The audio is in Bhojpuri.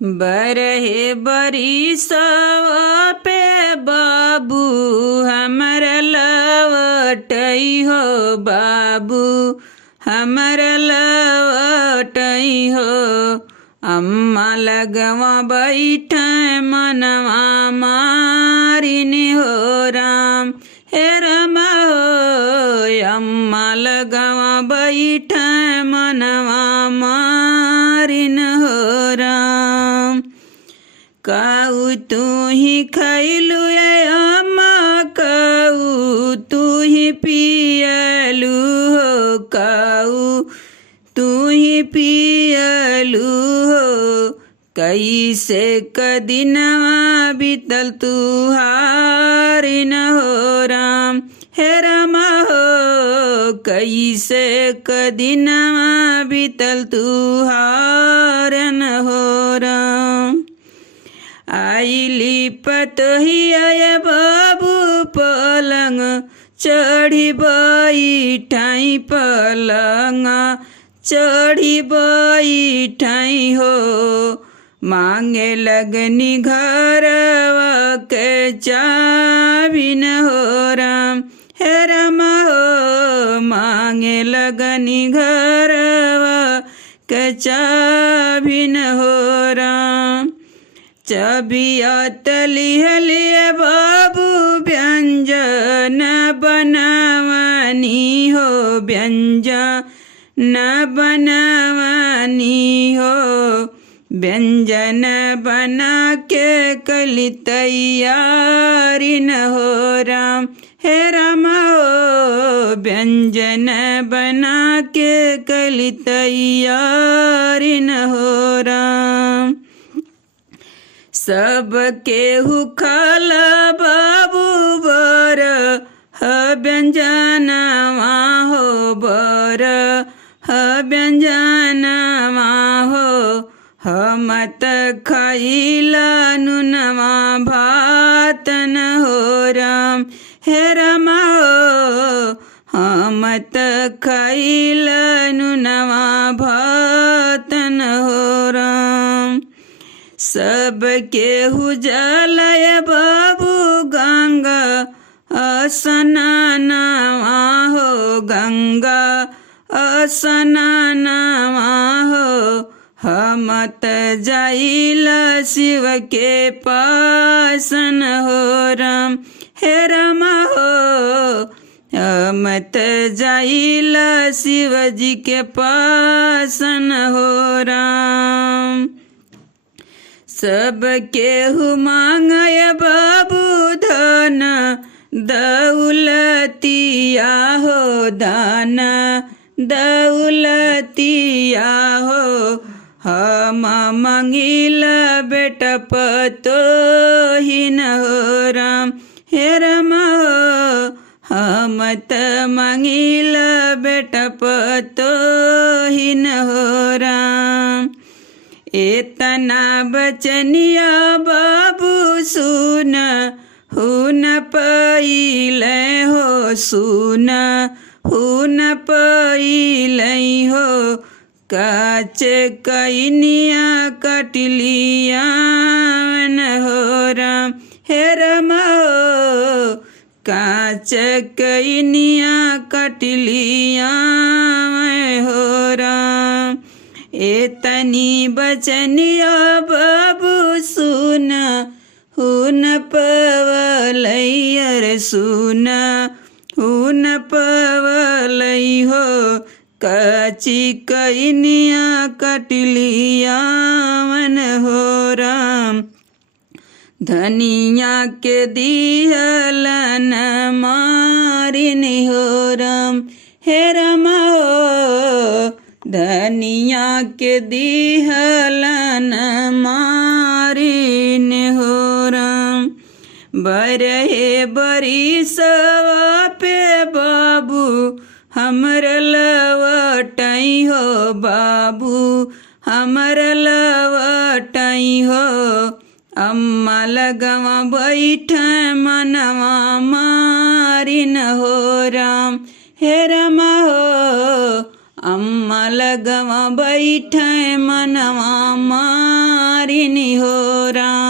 बरहे बरिसवा पे बाबू हमर लवटई हो बाबू हमर लवटई हो। अम्मा लगवा बैठे मनवा मारिन हो राम हे राम हो। अम्मा लगवा बैठे मनवा मारिन हो राम। काऊ तू ही खैलू अम्मा काऊ तू ही पियलू हो काऊ तू ही पियलू हो। कैसे कदिनवा बीतल तुहारिन हो राम हे राम हो। कैसे कदिनवा बीतल तुहारन हो राम। आइली पतोहिया बाबू पलंग चढ़ी बैठाई पलंग चढ़ी बैठाई हो। मांगे लगनी घरवा के चाबी न हो राम हे राम हो। मांगे लगनी घरवा के चाबी न हो राम। चबिया तलिहलिए बाबू व्यंजन बनवानी हो व्यंजन बनवानी हो। व्यंजन बना के कली तैयारी न हो राम हे राम हो। व्यंजन बना के कली तैयारी न हो राम। सब केहू खाला बाबू बर व्यंजनवा हो बर व्यंजनवा हो। हम त खाइला नुनवा भात न हो राम हे राम हो। हम त खाइला नुनवा भात न हो राम। सब केहू जलय बाबू गंगा स्नानवा हो गंगा स्नानवा हो। हम त जाइला शिव के पासन हो राम हे राम हो। हम त जाइला शिव जी के पासन हो राम। सब केहू मांगय बाबू धन दौलतिया हो धन दौलतिया हो। हम मंगिला बेटा पतोहिन हो राम हे राम हो। हम त मंगिला बेटा पतोहिन हो राम। एतना बचनिया बाबू सुन हुन पइले हो सुन हुन पइले हो। काच कइनिया कटलिया न हो राम हे राम हो। काच कइनिया कटलिया हो राम। एतनी बचनिया बाबू सुन हुन पवलैयर सुन हुन पवलई हो। कची कइनिया कटलिया मन हो राम। धनिया के दिहलन मारिन हो राम हे राम हो। धनिया के दिहलन मारिन हो राम। बरहे बरिसवा पे बाबू हमर लवटई हो बाबू हमर लवटई हो। अम्मा लगवा बैठे मनवा मारिन हो राम हे राम हो। अम्मा लगवा बैठे मनवा मारी निहोरा।